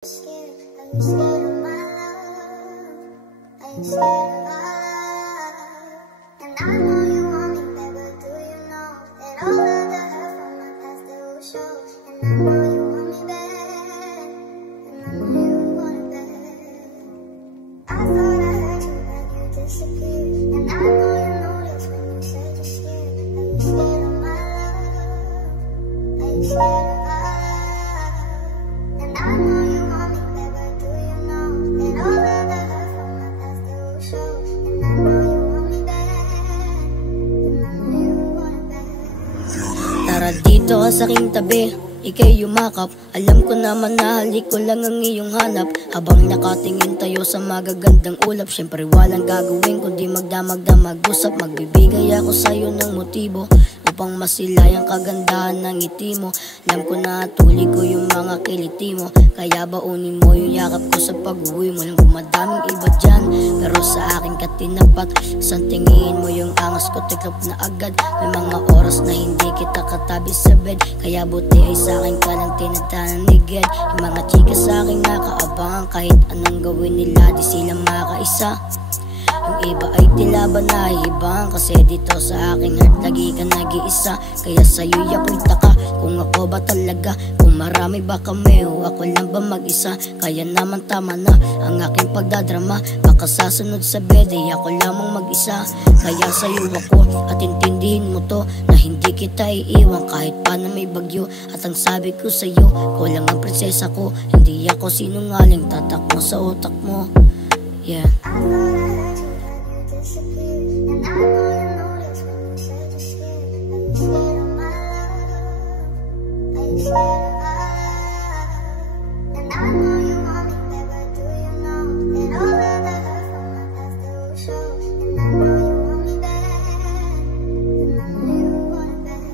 Are you scared of my love? Are you scared of our love? And I know you want me back, but do you know that all of the hurt from my past it will show? And I know you want me back, and I know you want it back. I thought I heard you, but you disappeared. And I know you noticed when you said you're scared. Are you scared of my love? Are you scared of our love? And I know you want me back, but do you know that all of the hurt from my past it will show? And I know you want me back, and I know you want it back. Tara dito ka sa aking tabi, ika'y yumakap. Alam ko naman na halik ko lang ang iyong hanap. Habang nakatingin tayo sa magagandang ulap, syempre walang gagawin kundi magdamagdam mag-usap. Magbibigay ako sa'yo ng motibo upang masilay ang kagandahan ng ngiti mo. Alam ko na tuloy ko yung mga kiliti mo, kaya baunin mo yung yakap ko sa pag-uwi mo. Alam ko madaming iba dyan, pero sa akin ka tinapat. Isang tingin mo yung angas ko, tiklop na agad. May mga oras na hindi kita katabi sa bed, kaya buti ay sa akin ka lang tinatanigid. Yung mga chika sa akin nakaabangan, kahit anong gawin nila di sila makaisa. Yung iba ay tila ba nahihibangan, kasi dito sa aking heart lagi ka nag-iisa. Kaya sa'yo'y ako'y taka, kung ako ba talaga, kung marami ba kami o ako lang ba mag-isa. Kaya naman tama na ang aking pagdadrama, baka sasunod sa bede ako lamang mag-isa. Kaya sa'yo ako at intindihin mo to, na hindi kita iiwan kahit pa na may bagyo. At ang sabi ko sa'yo, ko lang ang prinsesa ko, hindi ako sinungaling, tatak mo sa utak mo. Yeah. I thought I heard you, but you disappeared. And I know you noticed when you said you're scared. Are you scared of my love? Are you scared of our love? And I know you want me back, but do you know that all of the hurt from my past it will show? And I know you want me back, and I know you want it back.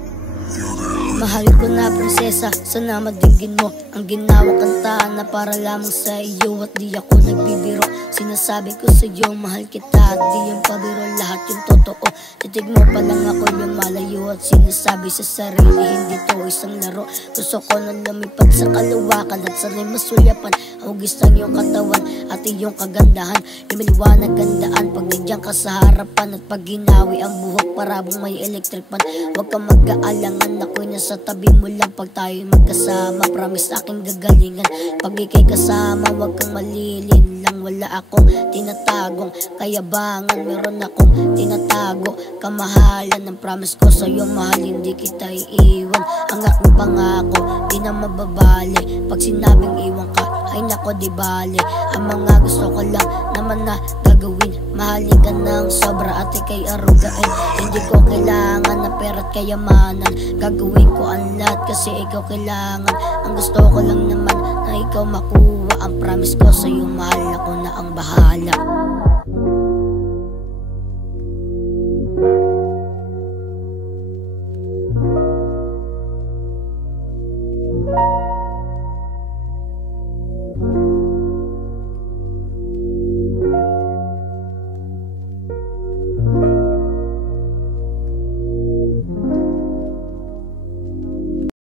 Mahal ko na prinsesa, sana madinggin mo ang ginawa kantahan na para lamang sa iyo. At di ako nagbibiro, sinasabi ko sa iyo mahal kita at di yung pabiro, lahat yung totoo. Titig mo pa lang ako lumalayo at sinasabi sa sarili hindi to isang laro. Gusto ko na lumipad sa kaluwakan at sanay masulyapan ang hugis ng iyong katawan at iyong kagandahan. Lumiliwanag gandaan pag nandiyan ka sa harapan, at pag ginawi ang buhok parabong may electric pan. Huwag kang mag-aalangan, ako'y nasa tabi mo lang pag tayo'y magkasama. Promise aking gagalingan pag ika'y kasama, huwag kang malilin lang. Wala akong tinatagong kayabangan, meron akong tinatago kamahalan. Ang promise ko sa'yo mahal, hindi kita iiwan. Ang aking pangako di na mababali, pag sinabing iwan ka ay nako di bali. Ang mga gusto ko lang naman na gagawin, mahalin ka ng sobra at ika'y arugain. Hindi ko kailangan na pera't kayamanan, gagawin ko ang lahat kasi ikaw kailangan. Ang gusto ko lang naman na ikaw makuha. Ang promise ko sa'yo mahal, ako na ang bahala.